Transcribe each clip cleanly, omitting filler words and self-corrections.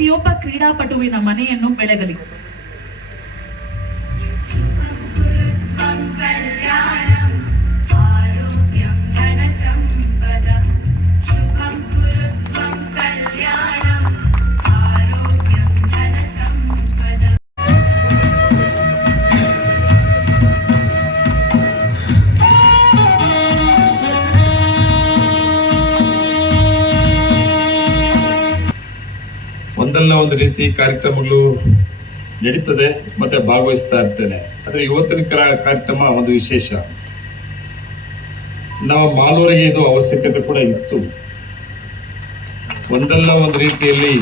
ಪ್ರತಿಯೊಬ್ಬ ಕ್ರೀಡಾಪಟುವಿನ ಮನೆಯನ್ನು ಬೆಳಗಲಿ. ಒಂದಲ್ಲ ಒಂದು ರೀತಿ ಕಾರ್ಯಕ್ರಮಗಳು ನಡೀತದೆ ಮತ್ತೆ ಭಾಗವಹಿಸ್ತಾ ಇರ್ತೇನೆ. ಆದ್ರೆ ಇವತ್ತಿನ ಕಾರ್ಯಕ್ರಮ ಒಂದು ವಿಶೇಷ. ನಾವು ಮಾಲೂರಿಗೆ ಇದು ಅವಶ್ಯಕತೆ ಕೂಡ ಇತ್ತು. ಒಂದಲ್ಲ ಒಂದು ರೀತಿಯಲ್ಲಿ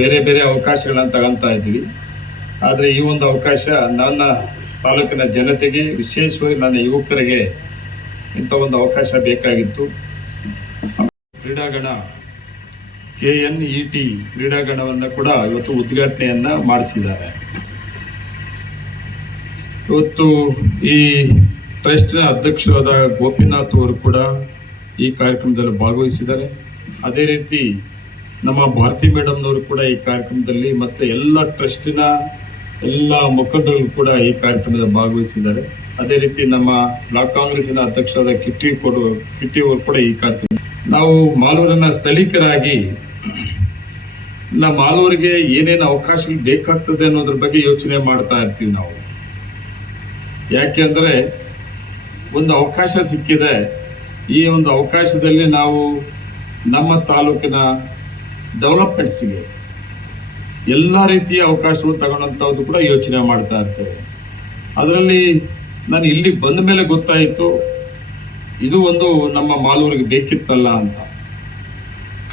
ಬೇರೆ ಬೇರೆ ಅವಕಾಶಗಳನ್ನ ತಗೊಂತಾ ಇದ್ವಿ. ಆದ್ರೆ ಈ ಒಂದು ಅವಕಾಶ ನನ್ನ ತಾಲೂಕಿನ ಜನತೆಗೆ, ವಿಶೇಷವಾಗಿ ನನ್ನ ಯುವಕರಿಗೆ ಇಂಥ ಒಂದು ಅವಕಾಶ ಬೇಕಾಗಿತ್ತು. ಕ್ರೀಡಾಂಗಣ KNET ಕ್ರೀಡಾಂಗಣವನ್ನು ಕೂಡ ಇವತ್ತು ಉದ್ಘಾಟನೆಯನ್ನ ಮಾಡಿಸಿದ್ದಾರೆ. ಇವತ್ತು ಈ ಟ್ರಸ್ಟ್ನ ಅಧ್ಯಕ್ಷರಾದ ಗೋಪಿನಾಥ್ ಅವರು ಕೂಡ ಈ ಕಾರ್ಯಕ್ರಮದಲ್ಲಿ ಭಾಗವಹಿಸಿದ್ದಾರೆ. ಅದೇ ರೀತಿ ನಮ್ಮ ಭಾರತಿ ಮೇಡಮ್ನವರು ಕೂಡ ಈ ಕಾರ್ಯಕ್ರಮದಲ್ಲಿ, ಮತ್ತೆ ಎಲ್ಲ ಟ್ರಸ್ಟಿನ ಎಲ್ಲ ಮುಖಂಡರು ಕೂಡ ಈ ಕಾರ್ಯಕ್ರಮದಲ್ಲಿ ಭಾಗವಹಿಸಿದ್ದಾರೆ. ಅದೇ ರೀತಿ ನಮ್ಮ ಬ್ಲಾಕ್ ಕಾಂಗ್ರೆಸ್ನ ಅಧ್ಯಕ್ಷರಾದ ಕಿಟ್ಟಿ ಅವರು ಕೂಡ ಈ ಕಾರ್ಯಕ್ರಮ. ನಾವು ಮಾಲೂರಿನ ಸ್ಥಳೀಕರಾಗಿ ನಮ್ಮ ಮಾಲೂರಿಗೆ ಏನೇನು ಅವಕಾಶಗಳು ಬೇಕಾಗ್ತದೆ ಅನ್ನೋದ್ರ ಬಗ್ಗೆ ಯೋಚನೆ ಮಾಡ್ತಾ ಇರ್ತೀವಿ ನಾವು. ಯಾಕೆಂದ್ರೆ ಒಂದು ಅವಕಾಶ ಸಿಕ್ಕಿದೆ. ಈ ಒಂದು ಅವಕಾಶದಲ್ಲಿ ನಾವು ನಮ್ಮ ತಾಲೂಕಿನ ಡೆವಲಪ್ಮೆಂಟ್ಸ್ಗೆ ಎಲ್ಲ ರೀತಿಯ ಅವಕಾಶಗಳು ತಗೊಳ್ಳೋಂಥದ್ದು ಕೂಡ ಯೋಚನೆ ಮಾಡ್ತಾ ಇರ್ತೇವೆ. ಅದರಲ್ಲಿ ನಾನು ಇಲ್ಲಿ ಬಂದ ಮೇಲೆ ಗೊತ್ತಾಯಿತು, ಇದು ಒಂದು ನಮ್ಮ ಮಾಲೂರಿಗೆ ಬೇಕಿತ್ತಲ್ಲ ಅಂತ.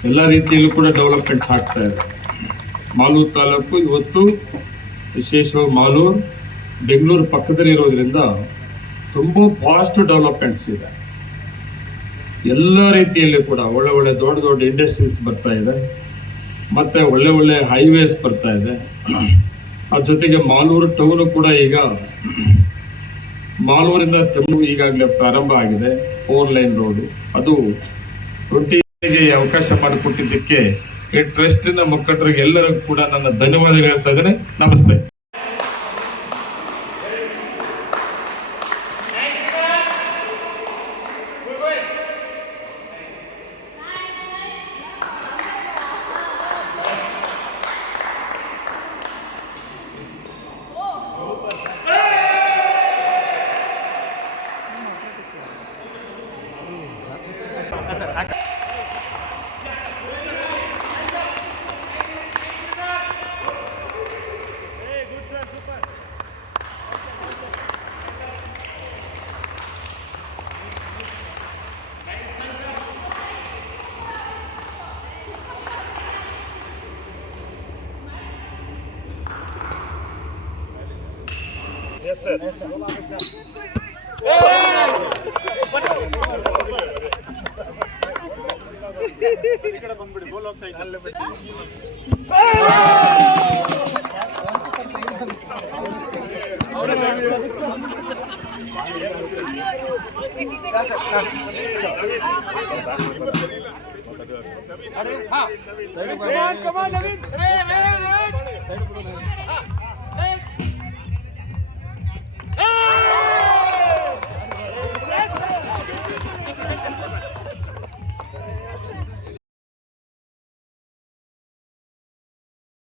ಎಲ್ಲ ರೀತಿಯಲ್ಲೂ ಕೂಡ ಡೆವಲಪ್ಮೆಂಟ್ಸ್ ಆಗ್ತಾ ಇದೆ. ಮಾಲೂರು ತಾಲೂಕು ಇವತ್ತು ವಿಶೇಷವಾಗಿ ಮಾಲೂರು ಬೆಂಗಳೂರು ಪಕ್ಕದಲ್ಲಿ ಇರೋದ್ರಿಂದ ತುಂಬ ಫಾಸ್ಟ್ ಡೆವಲಪ್ಮೆಂಟ್ಸ್ ಇದೆ. ಎಲ್ಲ ರೀತಿಯಲ್ಲಿ ಕೂಡ ಒಳ್ಳೆ ಒಳ್ಳೆ ದೊಡ್ಡ ದೊಡ್ಡ ಇಂಡಸ್ಟ್ರೀಸ್ ಬರ್ತಾ ಇದೆ, ಮತ್ತೆ ಒಳ್ಳೆ ಒಳ್ಳೆ ಹೈವೇಸ್ ಬರ್ತಾ ಇದೆ. ಅದ್ರ ಜೊತೆಗೆ ಮಾಲೂರು ಟೌನು ಕೂಡ ಈಗ ಮಾಲೂರಿಂದ ಜಮ್ಮು ಈಗಾಗಲೇ ಪ್ರಾರಂಭ ಆಗಿದೆ. 4 ಲೈನ್ ರೋಡು, ಅದು 20 ಅವಕಾಶ ಮಾಡಿಕೊಟ್ಟಿದ್ದಕ್ಕೆ ಈ ಟ್ರಸ್ಟಿನ ಮುಖಂಡರಿಗೆ ಎಲ್ಲರಿಗೂ ಕೂಡ ನನ್ನ ಧನ್ಯವಾದಗಳು ಹೇಳ್ತಾ ಇದ್ದೇನೆ. ನಮಸ್ತೆ. Yes, sir. ಈ ಕಡೆ ಬಂದ್ಬಿಡಿ, ಗೋಲ್ ಹೋಗ್ತಾ ಇದೆ. Come on, Naveen.